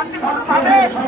শান্তিপূর্ণভাবে